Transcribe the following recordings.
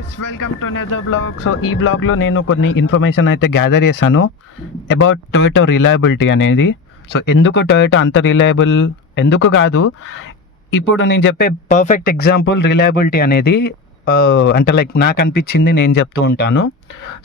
Guys, welcome to another blog. So ఈ బ్లాగ్లో నేను కొన్ని ఇన్ఫర్మేషన్ అయితే గ్యాదర్ చేశాను అబౌట్ టొయోటా రిలయబిలిటీ అనేది. సో ఎందుకు టొయోటా అంత రిలయబుల్, ఎందుకు కాదు, ఇప్పుడు నేను చెప్పే పర్ఫెక్ట్ ఎగ్జాంపుల్ రిలయబిలిటీ అనేది అంటే లైక్ నాకు అనిపించింది నేను చెప్తూ ఉంటాను.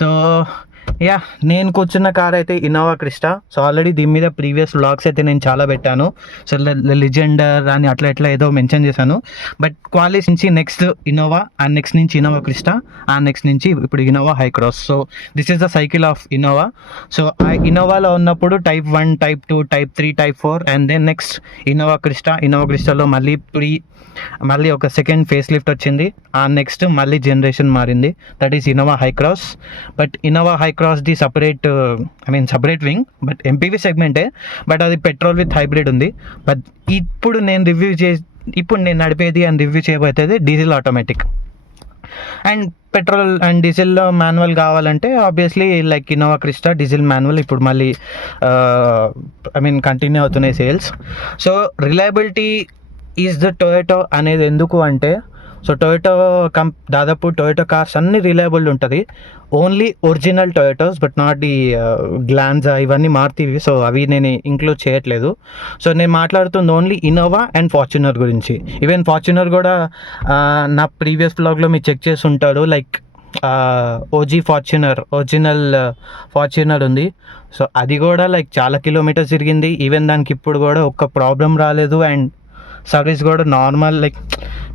సో యా, నేను కూర్చున్న కార్ అయితే ఇన్నోవా క్రిస్టా. సో ఆల్రెడీ దీని మీద ప్రీవియస్ వ్లాగ్స్ అయితే నేను చాలా పెట్టాను. సో లెజెండర్ అని అట్లా ఎట్లా ఏదో మెన్షన్ చేశాను. బట్ క్వాలిస్ నుంచి నెక్స్ట్ ఇన్నోవా, అండ్ నెక్స్ట్ నుంచి ఇన్నోవా క్రిస్టా, అండ్ నెక్స్ట్ నుంచి ఇప్పుడు Innova Hycross. So this is the cycle of Innova. So ఆ ఇన్నోవాలో ఉన్నప్పుడు type 1, type 2, type 3, type 4, and then next Innova క్రిస్టాలో మళ్ళీ ఒక సెకండ్ ఫేస్ లిఫ్ట్ వచ్చింది. ఆ నెక్స్ట్ మళ్ళీ జనరేషన్ మారింది, that is Innova Hycross. But Innova Hycross the separate wing, but MPV సెగ్మెంటే, బట్ అది పెట్రోల్ విత్ హైబ్రిడ్ ఉంది. బట్ ఇప్పుడు నేను నడిపేది అండ్ రివ్యూ చేయబోయేది diesel automatic. And petrol and డీజిల్లో మాన్యువల్ కావాలంటే obviously like Innova Crysta diesel manual ఇప్పుడు మళ్ళీ కంటిన్యూ అవుతున్నాయి sales. So reliability is the Toyota అనేది ఎందుకు అంటే, సో దాదాపు టొయోటా కార్స్ అన్ని రిలయబుల్ ఉంటుంది. Only original Toyotas, but not the గ్లాన్జా ఇవన్నీ మారుతీవి. సో అవి నేను ఇంక్లూడ్ చేయట్లేదు. సో నేను మాట్లాడుతుంది ఓన్లీ ఇన్నోవా అండ్ ఫార్చునర్ గురించి. ఈవెన్ ఫార్చునర్ కూడా నా ప్రీవియస్ బ్లాగ్లో మీరు చెక్ చేసి ఉంటారు. లైక్ ఒరిజినల్ ఫార్చునర్ ఉంది. సో అది కూడా లైక్ చాలా కిలోమీటర్స్ తిరిగింది. ఈవెన్ దానికి ఇప్పుడు కూడా ఒక్క ప్రాబ్లం రాలేదు. అండ్ సర్వీస్ కూడా నార్మల్, లైక్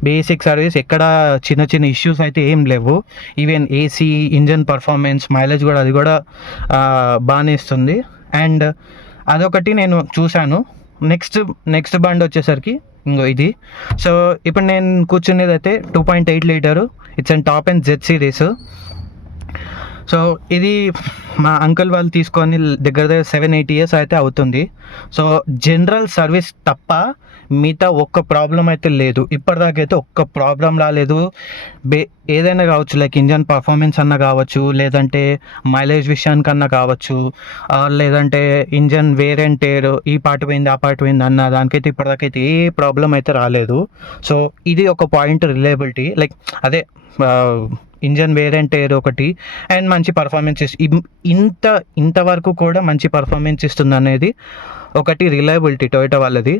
బేసిక్ సర్వీస్, ఎక్కడ చిన్న ఇష్యూస్ అయితే ఏం లేవు. Even AC, engine performance, mileage కూడా అది కూడా బాగానే ఇస్తుంది. అండ్ అదొకటి నేను చూశాను. నెక్స్ట్ బండి వచ్చేసరికి ఇంకో ఇది. సో ఇప్పుడు నేను కూర్చునేది అయితే 2.8 litre, it's and top and Z series. So ఇది మా అంకుల్ వాళ్ళు తీసుకొని దగ్గర 7-8 ఇయర్స్ అయితే అవుతుంది. సో జనరల్ సర్వీస్ తప్ప మిగతా ఒక్క ప్రాబ్లం అయితే లేదు. ఇప్పటిదాకా అయితే ఒక్క ప్రాబ్లం రాలేదు. ఏదైనా కావచ్చు, లైక్ ఇంజన్ పర్ఫార్మెన్స్ అన్న కావచ్చు, లేదంటే మైలేజ్ విషయానికన్నా కావచ్చు, లేదంటే ఇంజన్ వేర్ అండ్ టేర్, ఈ పార్ట్ పోయింది ఆ పార్ట్ పోయింది అన్న దానికైతే ఇప్పటిదాకా అయితే ఏ ప్రాబ్లం అయితే రాలేదు. సో ఇది ఒక పాయింట్ రిలయబిలిటీ, లైక్ అదే ఇంజన్ వేర్ అండ్ టేర్ ఒకటి, అండ్ మంచి పర్ఫార్మెన్స్ ఇంతవరకు కూడా మంచి పర్ఫార్మెన్స్ ఇస్తుంది అనేది ఒకటి రిలయబిలిటీ టొయోటా వాళ్ళది.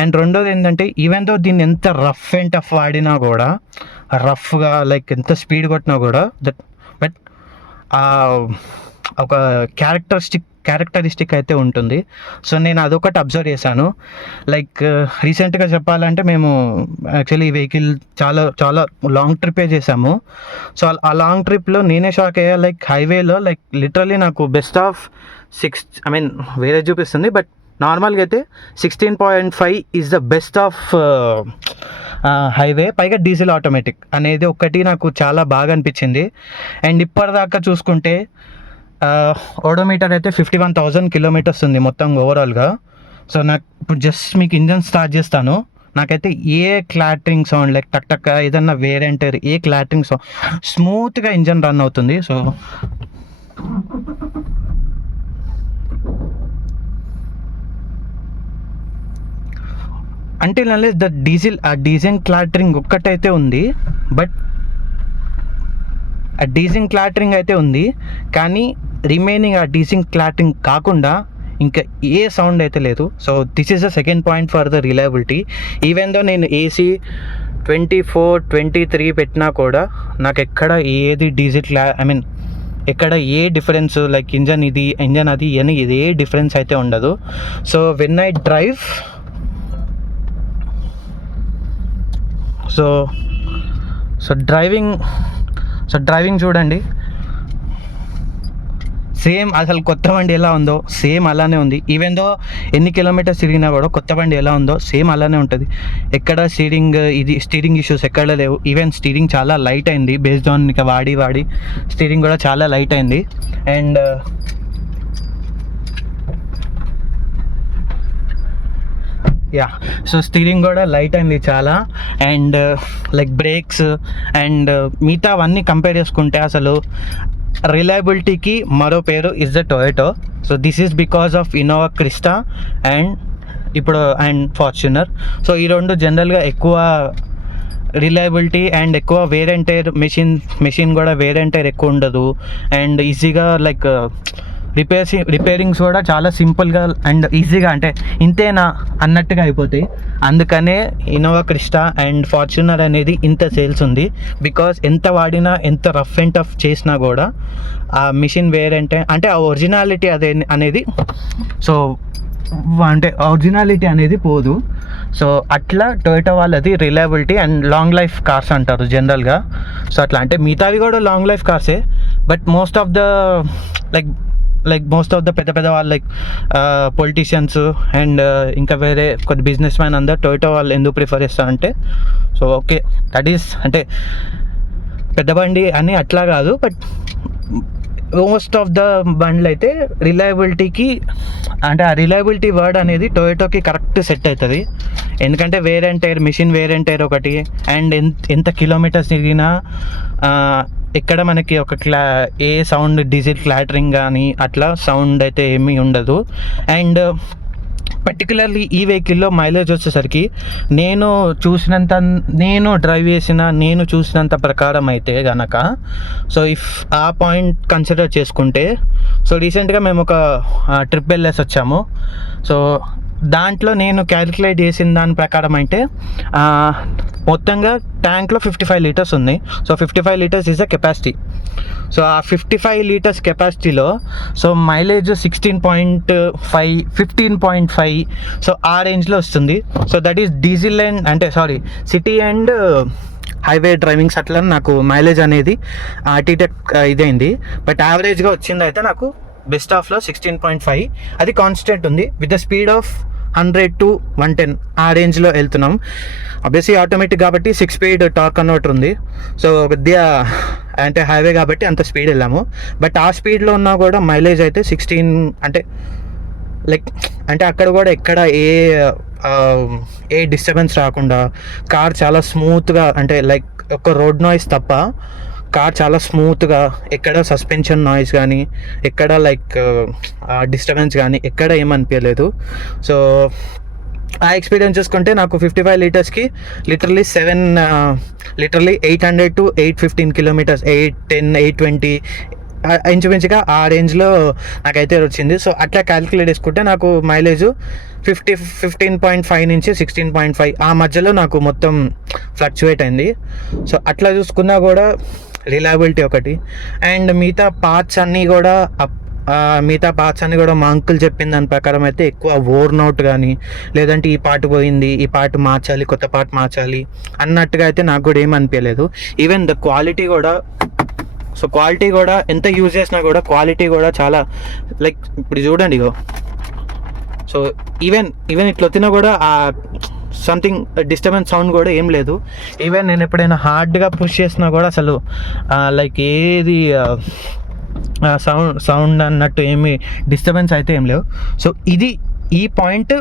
అండ్ రెండోది ఏంటంటే, ఈవెన్ దో దీన్ని ఎంత రఫ్ అండ్ టఫ్ వాడినా కూడా, రఫ్గా లైక్ ఎంత స్పీడ్ కొట్టినా కూడా, బట్ ఒక క్యారెక్టరిస్టిక్ అయితే ఉంటుంది. సో నేను అదొకటి అబ్జర్వ్ చేశాను. లైక్ రీసెంట్గా చెప్పాలంటే మేము యాక్చువల్లీ ఈ వెహికల్ చాలా లాంగ్ ట్రిప్పే చేసాము. సో ఆ లాంగ్ ట్రిప్లో నేనే షాక్ అయ్యా. లైక్ హైవేలో లైక్ లిటరలీ నాకు బెస్ట్ ఆఫ్ వేరే చూపిస్తుంది, బట్ నార్మల్గా అయితే 16.5 is the best of highway, పైగా డీజిల్ ఆటోమేటిక్ అనేది ఒకటి నాకు చాలా బాగా అనిపించింది. అండ్ ఇప్పటిదాకా చూసుకుంటే ఓడోమీటర్ అయితే 51,000 కిలోమీటర్స్ ఉంది మొత్తం ఓవరాల్గా. సో నాకు ఇప్పుడు జస్ట్ మీకు ఇంజన్ స్టార్ట్ చేస్తాను, నాకైతే ఏ క్లాటరింగ్ సౌండ్, లైక్ టక్ ఏదన్నా వేరేంటర్, ఏ క్లాటరింగ్ సౌండ్, స్మూత్గా ఇంజన్ రన్ అవుతుంది. సో అంటే ద డీజిల్ క్లాటరింగ్ ఒక్కటైతే ఉంది, బట్ ఆ డీజిల్ క్లాటరింగ్ అయితే ఉంది, కానీ రిమైనింగ్ ఆ డీజిల్ క్లాటరింగ్ కాకుండా ఇంకా ఏ సౌండ్ అయితే లేదు. So this is the second point for the reliability. Even though నేను ఏసీ 24, 23 పెట్టినా కూడా నాకు ఎక్కడ ఏది ఎక్కడ ఏ డిఫరెన్స్, లైక్ ఇంజన్ అది అని ఇది ఏ డిఫరెన్స్ అయితే ఉండదు. So when I drive, so driving చూడండి, సేమ్ అసలు కొత్త బండి ఎలా ఉందో సేమ్ అలానే ఉంది. ఈవెన్ దో ఎన్ని కిలోమీటర్స్ తిరిగినా కూడా కొత్త బండి ఎలా ఉందో సేమ్ అలానే ఉంటుంది. ఎక్కడ స్టీరింగ్ ఇష్యూస్ ఎక్కడ లేవు. ఈవెన్ స్టీరింగ్ చాలా లైట్ అయింది, బేస్డ్ ఆన్ ఇక వాడి స్టీరింగ్ కూడా చాలా లైట్ అయింది. అండ్ సో స్టీరింగ్ కూడా లైట్ అయింది చాలా. అండ్ లైక్ బ్రేక్స్ అండ్ మిగతా అవన్నీ కంపేర్ చేసుకుంటే అసలు రిలయబిలిటీకి మరో పేరు is the Toyota. So this is because of Innova Crysta and Fortuner. So ఈ రెండు జనరల్గా ఎక్కువ రిలయబిలిటీ అండ్ ఎక్కువ వేర్ అండ్ టైర్ మెషిన్ కూడా వేర్ అండ్ టైర్ ఎక్కువ ఉండదు. అండ్ ఈజీగా లైక్ రిపేరింగ్స్ కూడా చాలా సింపుల్గా అండ్ ఈజీగా, అంటే ఇంతేనా అన్నట్టుగా అయిపోతాయి. అందుకనే ఇన్నోవా క్రిస్టా అండ్ ఫార్చునర్ అనేది ఇంత సేల్స్ ఉంది. బికాస్ ఎంత వాడినా, ఎంత రఫ్ అండ్ టఫ్ చేసినా కూడా ఆ మిషన్ వేర్ అంటే ఆ ఒరిజినాలిటీ అనేది సో అంటే ఒరిజినాలిటీ అనేది పోదు. సో అట్లా టొయోటా వాళ్ళది reliability and long life cars అంటారు జనరల్గా. సో అట్లా అంటే మిగతావి కూడా లాంగ్ లైఫ్ కార్సే, బట్ మోస్ట్ ఆఫ్ ద పెద్ద పెద్ద వాళ్ళు లైక్ పొలిటీషియన్స్ అండ్ ఇంకా వేరే కొద్ది బిజినెస్ మ్యాన్ అందరు టొయోటా వాళ్ళు ఎందుకు ప్రిఫర్ చేస్తారంటే, సో ఓకే దట్ ఈస్ అంటే పెద్ద బండి అని అట్లా కాదు, బట్ మోస్ట్ ఆఫ్ ద బండ్లు అయితే రిలయబిలిటీకి, అంటే ఆ రిలయబిలిటీ వర్డ్ అనేది టొయోటాకి కరెక్ట్ సెట్ అవుతుంది. ఎందుకంటే wear and tyre, machine wear and tyre ఒకటి, అండ్ ఎంత కిలోమీటర్స్ తిరిగినా ఎక్కడ మనకి ఒక ఏ సౌండ్ డీజిల్ క్లాటరింగ్ కానీ అట్లా సౌండ్ అయితే ఏమీ ఉండదు. అండ్ పర్టికులర్లీ ఈ వెహికల్లో మైలేజ్ వచ్చేసరికి నేను చూసినంత ప్రకారం అయితే గనక, సో ఇఫ్ ఆ పాయింట్ కన్సిడర్ చేసుకుంటే, సో రీసెంట్గా మేము ఒక ట్రిప్ వెళ్ళేసి వచ్చాము. సో దాంట్లో నేను క్యాలిక్యులేట్ చేసిన దాని ప్రకారం అయితే మొత్తంగా ట్యాంక్లో 55 లీటర్స్ ఉంది. So 55 litres is the capacity. So ఆ 55 లీటర్స్ కెపాసిటీలో సో మైలేజ్ 15.5 సో ఆ రేంజ్లో వస్తుంది. So that is diesel and అంటే సిటీ అండ్ హైవే డ్రైవింగ్స్ అట్లా నాకు మైలేజ్ అనేది టీటెక్ ఇదైంది. బట్ యావరేజ్గా వచ్చింది అయితే నాకు బెస్ట్ ఆఫ్లో 16.5. అది కాన్స్టెంట్ ఉంది with the speed of 100 to 110 ఆ రేంజ్లో వెళ్తున్నాం. ఆబ్వియస్లీ ఆటోమేటిక్ కాబట్టి 6 స్పీడ్ టార్క్ కన్వర్టర్ ఉంది. సో కొద్దిగా అంటే హైవే కాబట్టి అంత స్పీడ్ వెళ్ళాము. బట్ ఆ స్పీడ్లో ఉన్నా కూడా మైలేజ్ అయితే 16 అంటే అక్కడ కూడా ఎక్కడ ఏ డిస్టర్బెన్స్ రాకుండా కార్ చాలా స్మూత్గా, అంటే లైక్ ఒక రోడ్ నాయిస్ తప్ప కార్ చాలా స్మూత్గా, ఎక్కడ సస్పెన్షన్ నాయిస్ కానీ, ఎక్కడ డిస్టర్బెన్స్ కానీ ఎక్కడ ఏమనిపించలేదు. సో ఆ ఎక్స్పీరియన్స్ చూసుకుంటే నాకు 55 లీటర్స్కి లిటరలీ 800 to 815 కిలోమీటర్స్, 810, 820 ఇంచుమించుగా ఆ రేంజ్లో నాకైతే వచ్చింది. సో అట్లా క్యాలిక్యులేట్ చేసుకుంటే నాకు మైలేజ్ 15.5 నుంచి 16.5 ఆ మధ్యలో నాకు మొత్తం ఫ్లక్చువేట్ అయింది. సో అట్లా చూసుకున్నా కూడా రిలయబిలిటీ ఒకటి, అండ్ మిగతా పార్ట్స్ అన్నీ కూడా మా అంకుల్ చెప్పిన దాని ప్రకారం అయితే ఎక్కువ ఓర్న్ అవుట్ కానీ, లేదంటే ఈ పార్ట్ పోయింది, ఈ పార్ట్ మార్చాలి, కొత్త పార్ట్ మార్చాలి అన్నట్టుగా అయితే నాకు కూడా ఏమనిపించలేదు. ఈవెన్ ద క్వాలిటీ కూడా ఎంత యూజ్ చేసినా కూడా క్వాలిటీ కూడా చాలా ఇప్పుడు చూడండి ఇగో. సో ఈవెన్ ఇట్లా వచ్చినా కూడా సంథింగ్ డిస్టర్బెన్స్ సౌండ్ కూడా ఏం లేదు. ఈవెన్ నేను ఎప్పుడైనా హార్డ్గా పుష్ చేసినా కూడా అసలు ఏది సౌండ్ అన్నట్టు ఏమి డిస్టర్బెన్స్ అయితే ఏం లేవు. సో ఈ పాయింట్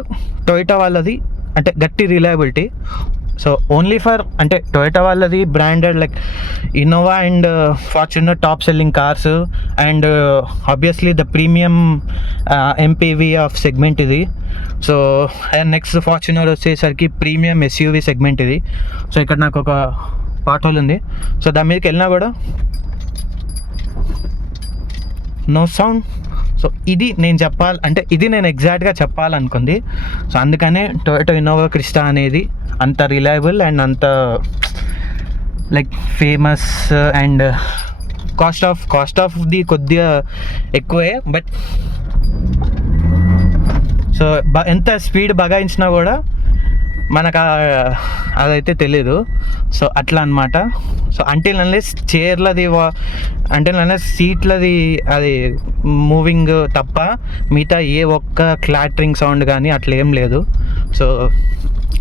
టొయోటా వాళ్ళది అంటే గట్టి రిలయబిలిటీ. సో ఓన్లీ ఫర్ అంటే టొయోటా వాళ్ళది branded Innova and Fortuner top selling cars, and obviously the premium MPV of segment ఇది. సో నెక్స్ట్ ఫార్చునర్ వచ్చేసరికి ప్రీమియం ఎస్యూవీ సెగ్మెంట్ ఇది. సో ఇక్కడ నాకు ఒక పార్ట్ హోల్ ఉంది. సో దాని మీదకి వెళ్ళినా కూడా నో సౌండ్. సో ఇది నేను ఎగ్జాక్ట్గా చెప్పాలనుకుంది. సో అందుకనే టొయోటా ఇన్నోవా క్రిస్టా అనేది అంత రిలయబుల్ అండ్ అంత famous, and cost of the కొద్దిగా ఎక్కువే. బట్ సో ఎంత స్పీడ్ బగాయించినా కూడా మనకు అదైతే తెలీదు. సో అట్లా అనమాట. సో అంటిల్ అన్లెస్ సీట్లది అది మూవింగ్ తప్ప మిగతా ఏ ఒక్క క్లాటరింగ్ సౌండ్ కానీ అట్లా ఏం లేదు. So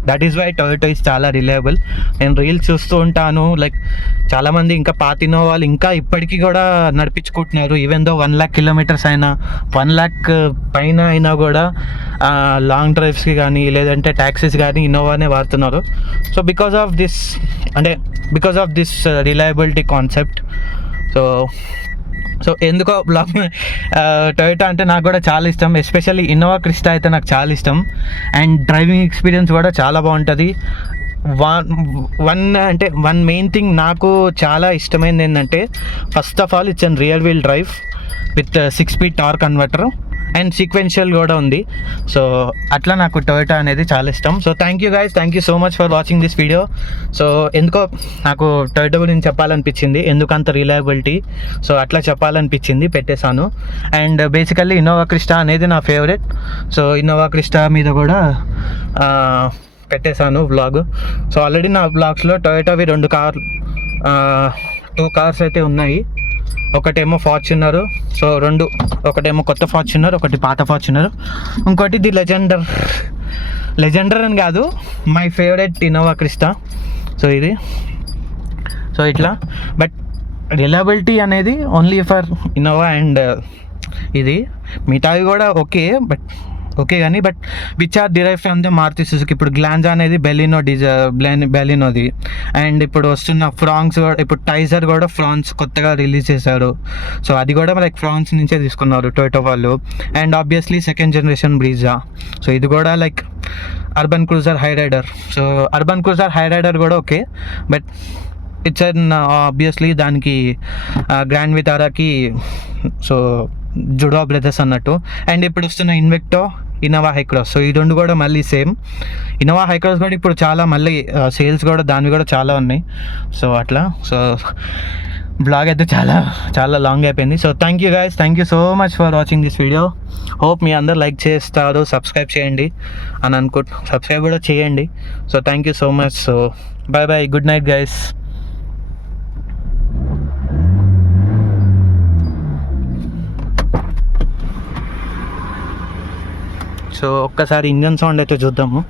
that is why Toyota is చాలా రిలయబుల్. నేను రీల్స్ చూస్తూ ఉంటాను, చాలామంది ఇంకా పాత ఇన్నోవాలు ఇంకా ఇప్పటికీ కూడా నడిపించుకుంటున్నారు. ఈవెన్ దో 1 lakh కిలోమీటర్స్ అయినా, 1 lakh పైన అయినా కూడా లాంగ్ డ్రైవ్స్కి కానీ లేదంటే ట్యాక్సీస్ కానీ ఇన్నోవానే వాడుతున్నారు. So because of this reliability concept. So ఎందుకో టొయోటా అంటే నాకు కూడా చాలా ఇష్టం. ఎస్పెషల్లీ ఇన్నోవా క్రిస్టా అయితే నాకు చాలా ఇష్టం. అండ్ డ్రైవింగ్ ఎక్స్పీరియన్స్ కూడా చాలా బాగుంటుంది. వన్ వన్ అంటే వన్ మెయిన్ థింగ్ నాకు చాలా ఇష్టమైనది ఏంటంటే, first of all it's an rear wheel drive with 6 speed torque converter and sequential కూడా ఉంది. సో అట్లా నాకు టొయోటా అనేది చాలా ఇష్టం. So thank you guys, thank you so much for watching this video. So ఎందుకో నాకు టొయోటా గురించి చెప్పాలనిపించింది, ఎందుకంత రిలయబిలిటీ, సో అట్లా చెప్పాలనిపించింది, పెట్టేశాను. అండ్ బేసికల్లీ ఇన్నోవా క్రిస్టా అనేది నా ఫేవరెట్. సో ఇన్నోవా క్రిస్టా మీద కూడా పెట్టేశాను వ్లాగ్. సో ఆల్రెడీ నా వ్లాగ్స్లో టొయోటావి 2 కార్స్ అయితే ఉన్నాయి. ఒకటేమో ఫార్చునర్, సో ఒకటేమో కొత్త ఫార్చునర్, ఒకటి పాత ఫార్చునర్, ఇంకోటి ది లెజెండర్ అని కాదు, my favourite Innova Crysta. So ఇది, సో ఇట్లా. బట్ రిలయబిలిటీ అనేది ఓన్లీ ఫర్ ఇన్నోవా అండ్ ఇది, మిగతావి కూడా ఓకే కానీ but which are derive from the Maruti Suzuki. ఇప్పుడు గ్లాంజా అనేది బెలినోది. అండ్ ఇప్పుడు వస్తున్న ఫ్రాన్స్ కూడా, ఇప్పుడు టైజర్ కూడా ఫ్రాన్స్ కొత్తగా రిలీజ్ చేశారు. సో అది కూడా లైక్ ఫ్రాన్స్ నుంచే తీసుకున్నారు టొయోటా వాళ్ళు. And obviously 2nd generation Brezza. So ఇది కూడా like Urban Cruiser Hyryder. So Urban Cruiser Hyryder కూడా okay, but it's an obviously దానికి గ్రాండ్ విటారాకి సో జుడో బ్రదర్స్ అన్నట్టు. అండ్ ఇప్పుడు వస్తున్న ఇన్వెక్టో, ఇన్నోవా హైక్రాస్. సో ఈ 2 కూడా మళ్ళీ సేమ్. ఇన్నోవా హైక్రాస్ కూడా ఇప్పుడు చాలా మళ్ళీ సేల్స్ కూడా దానివి కూడా చాలా ఉన్నాయి. సో అట్లా. సో బ్లాగ్ అయితే చాలా లాంగ్ అయిపోయింది. So thank you guys, thank you so much for watching this video. Hope మీ అందరు లైక్ చేస్తారు, సబ్స్క్రైబ్ చేయండి అని సబ్స్క్రైబ్ కూడా చేయండి. So thank you so much. So bye, good night guys. So ఒక్కసారి ఇంజన్ సౌండ్ అయితే చూద్దాము.